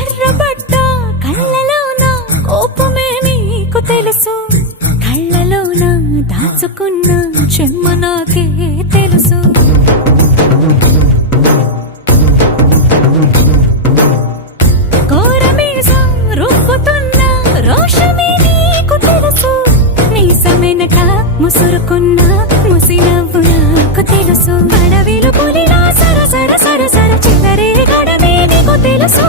ఎర్రబడ్డ కళ్ళలోన కోపమే నీకు తెలుసు, కళ్ళలోన దాచుకున్న చెమ్మ నాకే తెలుసు. కోరమీసం రుబ్బుతున్న రోషమే నీకు తెలుసు, మీసమెనక ముసురుకున్న ముసినవ్వు నాకు తెలుసు. అడవిలు పులిలా సర సర సర సర చిల్లరే గడమే నీకు తెలుసు.